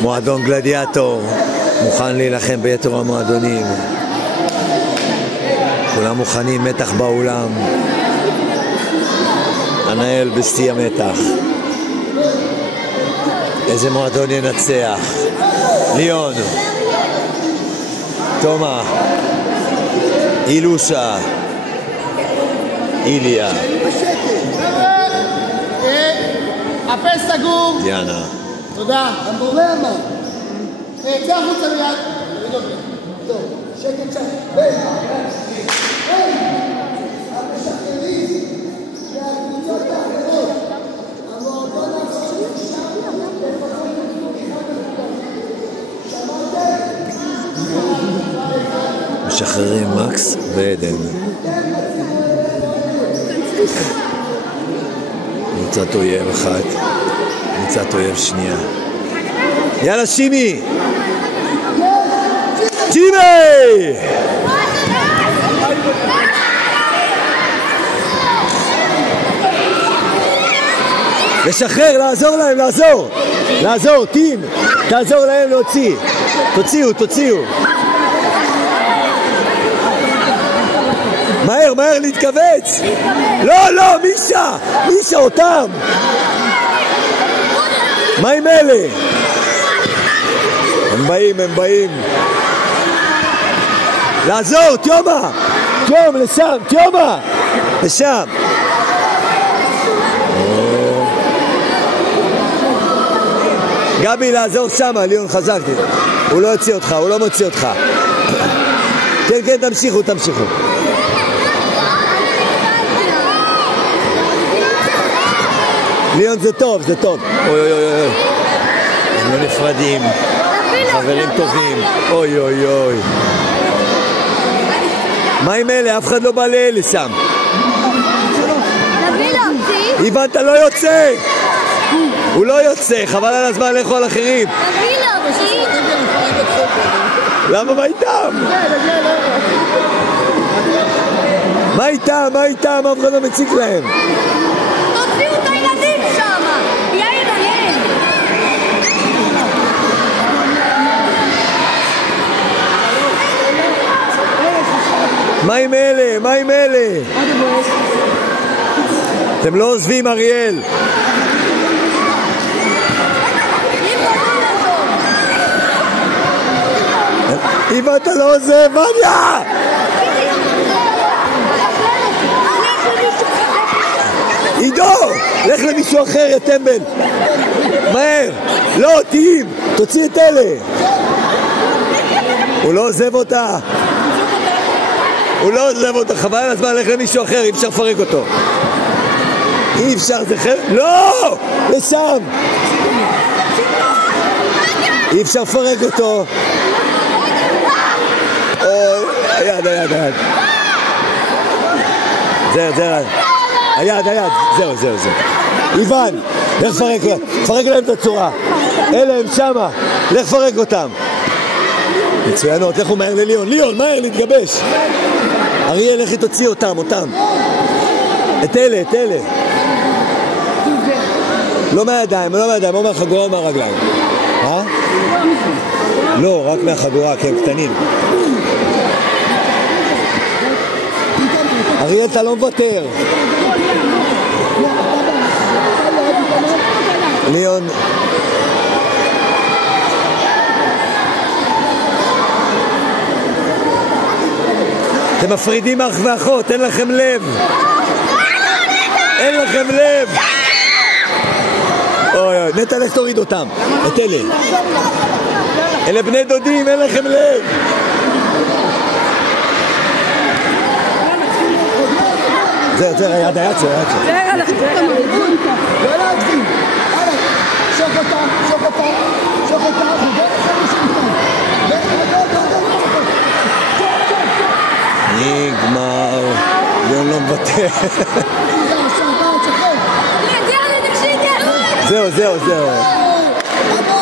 מועדון גלדיאטור מוכן להילחם ביתר המועדונים. כולם מוכנים, מתח באולם. הנהל בשיא המתח. איזה מועדון ינצח? ליון, תומה, אילושה, איליה, הפה סגור. דיאנה. תודה. המורה אמר. צא החוצה מיד. טוב, שקט שם. המשחררים מהקבוצות האחרות. המועדון האחרון משחררים מקס ועדן. קבוצת אויב אחת, קבוצת אויב שנייה. יאללה שימי! שימי! לשחרר, לעזור להם, לעזור! לעזור, טים! תעזור להם להוציא! תוציאו, תוציאו! מהר, מהר, להתכווץ! לא, לא, מישה! מישה, אותם! מה עם אלה? הם באים, הם באים. לעזור, תיומה! תיום, לשם, תיומה! לשם! גבי, לעזור שמה, ליון חזק. הוא לא יוציא אותך, הוא לא מוציא אותך. כן, כן, תמשיכו, תמשיכו. ליון זה טוב, זה טוב. אוי אוי אוי אוי. הם לא נפרדים. חברים טובים. אוי אוי אוי. מה עם אלה? אף אחד לא בא לאלה שם. הבנת, לא יוצא. הוא לא יוצא, חבל על הזמן לאכול אחרים. למה מה איתם? מה איתם? מה איתם? אף אחד לא מציק להם. תוציאו את הילדים שם! יאיר, יאיר! מה עם אלה? מה עם אלה? אתם לא עוזבים, אריאל. אם אתה לא עוזב, מניה! עידו! לך למישהו אחר, יא טמבל! מהר! לא, טים! תוציא את אלה! הוא לא עוזב אותה! הוא לא עוזב אותה, חבל על הזמן, לך למישהו אחר, אי אפשר לפרק אותו! אי אפשר, זה חלק... לא! לשם! אי אפשר לפרק אותו! היד, היד, היד. זהו. היד, היד. זהו. איוון, לך פרק להם את הצורה. אלה הם שמה, לך פרק אותם. מצוינות, לכו מהר לליון. ליון, מהר, להתגבש. אריאל, לכי תוציא אותם. את אלה. לא מהידיים, אומר חגורה מהרגליים. לא, רק מהחגורה, כי הם קטנים. אריאל, אתה לא מוותר. ליון. אתם מפרידים אח ואחות, אין לכם לב. אוי, נטע, לך תוריד אותם. את אלה. אלה בני דודים, אין לכם לב. זהו, יד. לא להגזים. שוק אותה. נגמר. ליון לא מוותר. זהו.